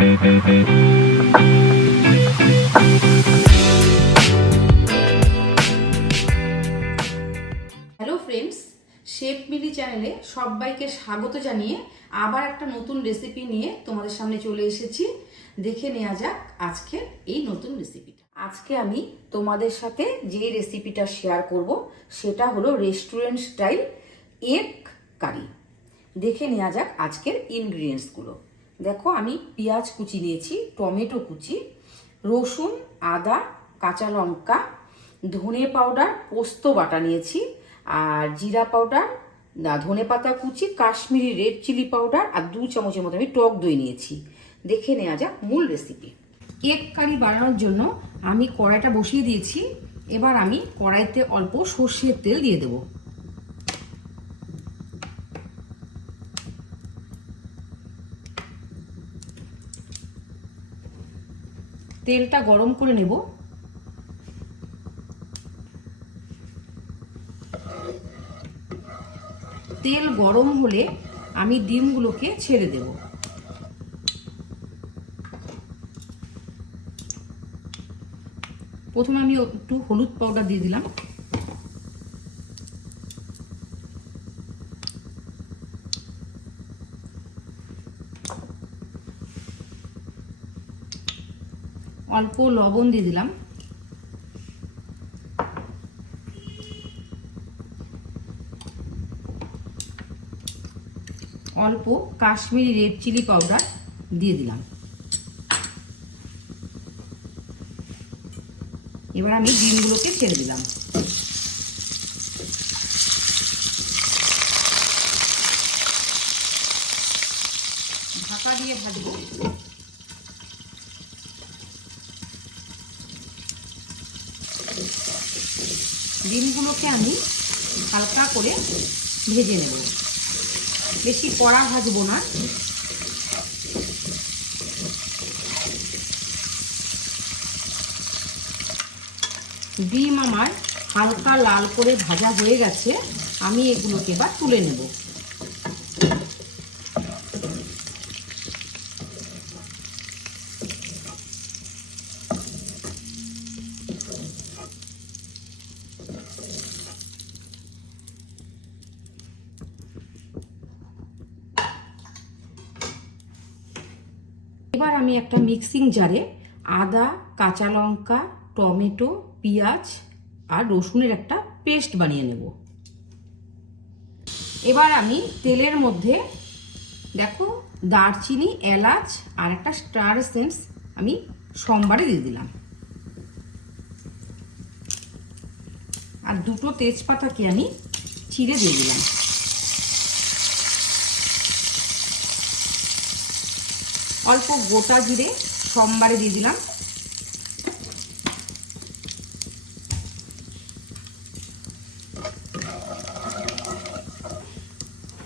Hello friends, chef মিলি চ্যানেলে সবাইকে স্বাগত জানিয়ে আবার একটা নতুন রেসিপি নিয়ে তোমাদের সামনে চলে এসেছি। দেখে নেওয়া যাক আজকের এই নতুন রেসিপিটা। আজকে আমি তোমাদের সাথে যে রেসিপিটা শেয়ার করব সেটা হলো রেস্টুরেন্ট স্টাইল এগ কারি। দেখে নেওয়া যাক আজকের ইনগ্রিডিয়েন্টসগুলো। দেখো, আমি পেঁয়াজ কুচি নিয়েছি, টমেটো কুচি, রসুন, আদা, কাঁচা লঙ্কা, ধনে পাউডার, পোস্ত বাটা নিয়েছি, আর জিরা পাউডার, ধনে পাতা কুচি, কাশ্মীরি রেড চিলি পাউডার, আর 2 চামচের মতো আমি টক দই নিয়েছি। দেখে নেওয়া যাক মূল রেসিপি। এগ কারি বানানোর জন্য আমি কড়াইটা বসিয়ে দিয়েছি। এবার আমি কড়াইতে অল্প সর্ষের তেল দিয়ে দেব। তেলটা গরম করে নেব। তেল গরম হলে আমি ডিমগুলোকে ছেড়ে দেব। প্রথমে আমি একটু হলুদ পাউডার দিয়ে দিলাম, অল্প লবণ দিয়ে দিলাম, অল্প কাশ্মীরি রেড চিলি পাউডার দিয়ে দিলাম। এবার আমি ডিমগুলোকে ছেড়ে দিলাম। ঢাকা দিয়ে ভাজবো। ডিমগুলোকে আমি হালকা করে ভেজে নেব, বেশি কড়া ভাজবো না। ডিম আমার হালকা লাল করে ভাজা হয়ে গেছে, আমি এগুলোকে এবার তুলে নেব। এবার আমি একটা মিক্সিং জারে আদা, কাঁচা লঙ্কা, টমেটো, পেঁয়াজ আর রসুনের একটা পেস্ট বানিয়ে নেব। এবার আমি তেলের মধ্যে দেখো দারচিনি, এলাচ আর একটা স্টার এসেন্স আমি সোমবারে দিয়ে দিলাম, আর 2টো তেজপাতাকে আমি চিড়ে দিয়ে দিলাম। অল্প গোটা জিরে সোমবারে দিয়ে দিলাম।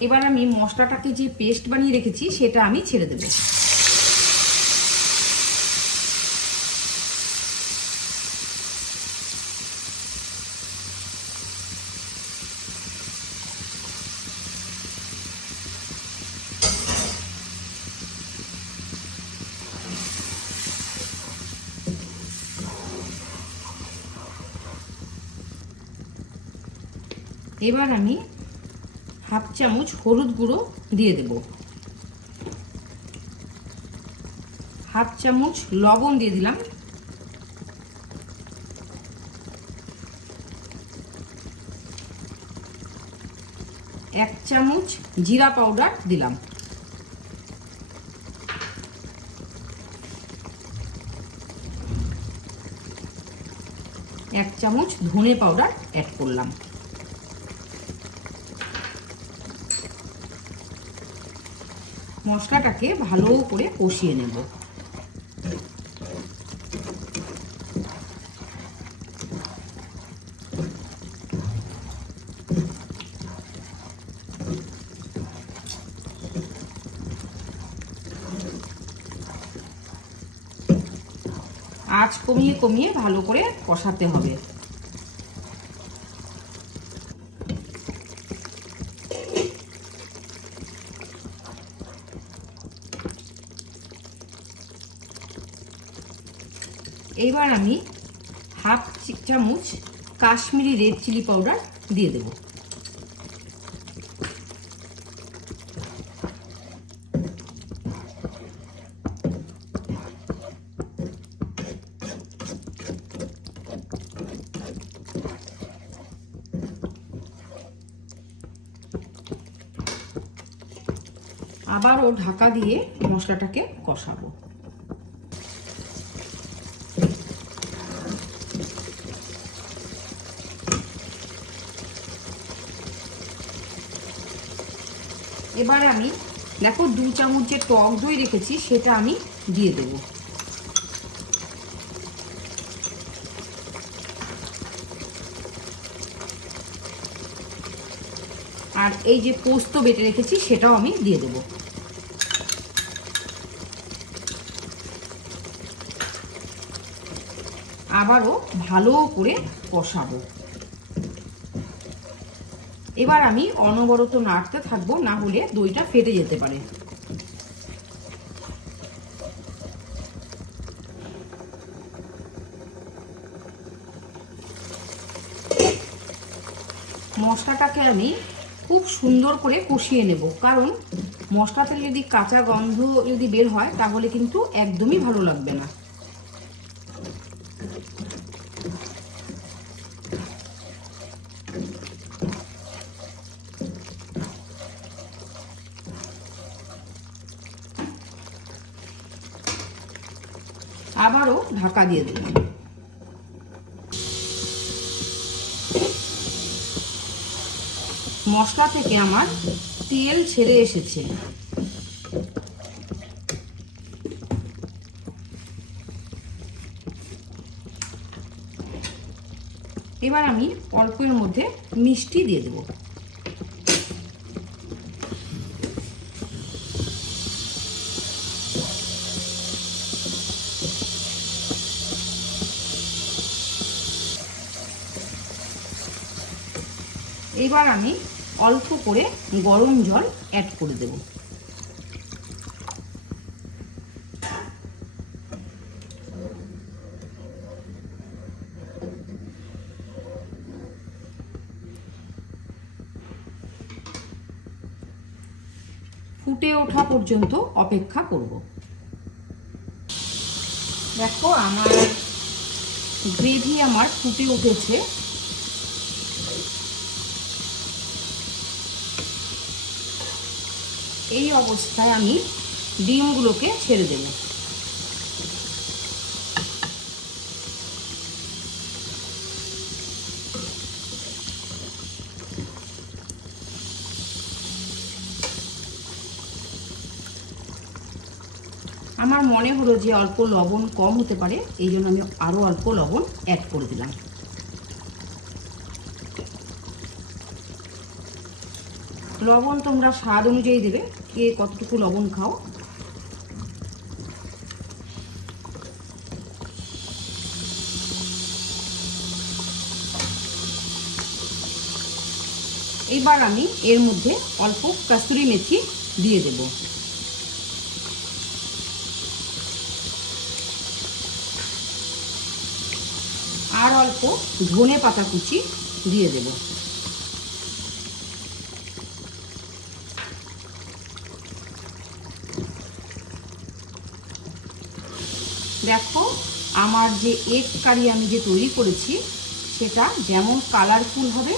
এবার আমি মশলাটাকে যে পেস্ট বানিয়ে রেখেছি সেটা আমি ছেড়ে দেব। এবার আমি 1/2 চামচ হলুদ গুঁড়ো দিয়ে দেব, 1/2 চামচ লবণ দিয়ে দিলাম, 1 চামচ জিরা পাউডার দিলাম, 1 চামচ ধনে পাউডার অ্যাড করলাম। মশলাটাকে ভালো করে কষিয়ে নেব। আঁচ কমিয়ে কমিয়ে ভালো করে কষাতে হবে। এবার আমি হাফ চামচ কাশ্মীরি রেড চিলি পাউডার দিয়ে দেব। আবারও ঢাকা দিয়ে মশলাটাকে কষাবো। এবার আমি দেখো 2 চামচ যে টক দই রেখেছি সেটা আমি দিয়ে দেব। আর এই যে পোস্ত বেটে রেখেছি সেটাও আমি দিয়ে দেব। আবারও ভালো করে কষাবো। এবার আমি অনবরত নাড়তে থাকবো, না হলে দইটা ফেটে যেতে পারে। মশলাটাকে আমি খুব সুন্দর করে কষিয়ে নেব, কারণ মশলাতে যদি কাঁচা গন্ধ যদি বের হয় তাহলে কিন্তু একদমই ভালো লাগবে না। আবারও ঢাকা দিয়ে দেব। মশলা থেকে আমার তেল ছেড়ে এসেছে। এবার আমি অল্পের মধ্যে মিষ্টি দিয়ে দেব। এবার আমি অল্প করে গরম জল অ্যাড করে দেব। ফুটে ওঠা পর্যন্ত অপেক্ষা করব। দেখো আমার গ্রেভি আমার ফুটে উঠেছে। এই অবস্থায় আমি ডিমগুলোকে ছেড়ে দেব। আমার মনে হলো যে অল্প লবণ কম হতে পারে, এই জন্য আমি আরও অল্প লবণ অ্যাড করে দিলাম। লবণ তোমরা স্বাদ অনুযায়ী দেবে, কে কতটুকু লবণ খাও। এবার আমি এর মধ্যে অল্প কসুরি মেথি দিয়ে দেব। আর অল্প ধনে পাতা কুচি দিয়ে দেব। দেখো আমার যে এগ কারি আমি যে তৈরি করেছি সেটা যেমন কালারফুল হবে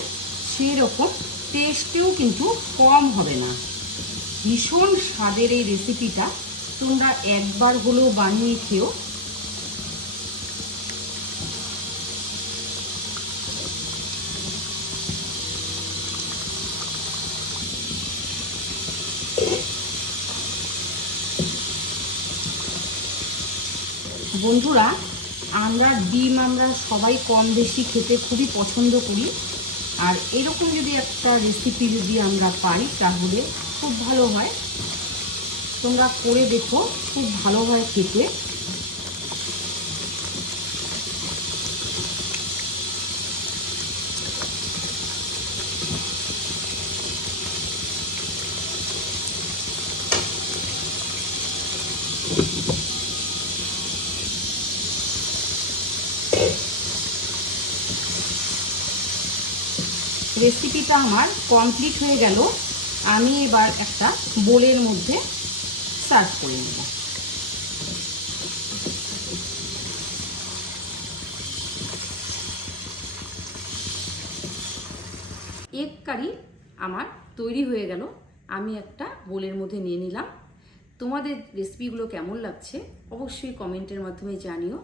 সেরকম টেস্টেও কিন্তু কম হবে না। ভীষণ স্বাদের এই রেসিপিটা তোমরা একবার হলেও বানিয়ে খেও। বন্ধুরা, ডিম আমরা সবাই কম বেশি খেতে খুবই পছন্দ করি, আর এরকম যদি একটা রেসিপি যদি আমরা পাই তাহলে খুব ভালো হয়। তোমরা করে দেখো, খুব ভালো হয় খেতে। রেসিপিটা আমার কমপ্লিট হয়ে গেল। আমি এবার একটা বোলের মধ্যে সার্ভ করে নেব। এগ কারি আমার তৈরি হয়ে গেল। আমি একটা বোলের মধ্যে নিয়ে নিলাম। তোমাদের রেসিপিগুলো কেমন লাগছে অবশ্যই কমেন্টের মাধ্যমে জানিও।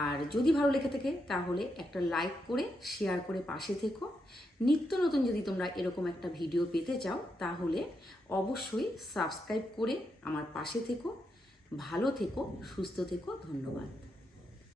আর যদি ভালো লেগে থাকে তাহলে একটা লাইক করে শেয়ার করে পাশে থেকো। নিত্য নতুন যদি তোমরা এরকম একটা ভিডিও পেতে চাও তাহলে অবশ্যই সাবস্ক্রাইব করে আমার পাশে থেকো। ভালো থেকো, সুস্থ থেকো। ধন্যবাদ।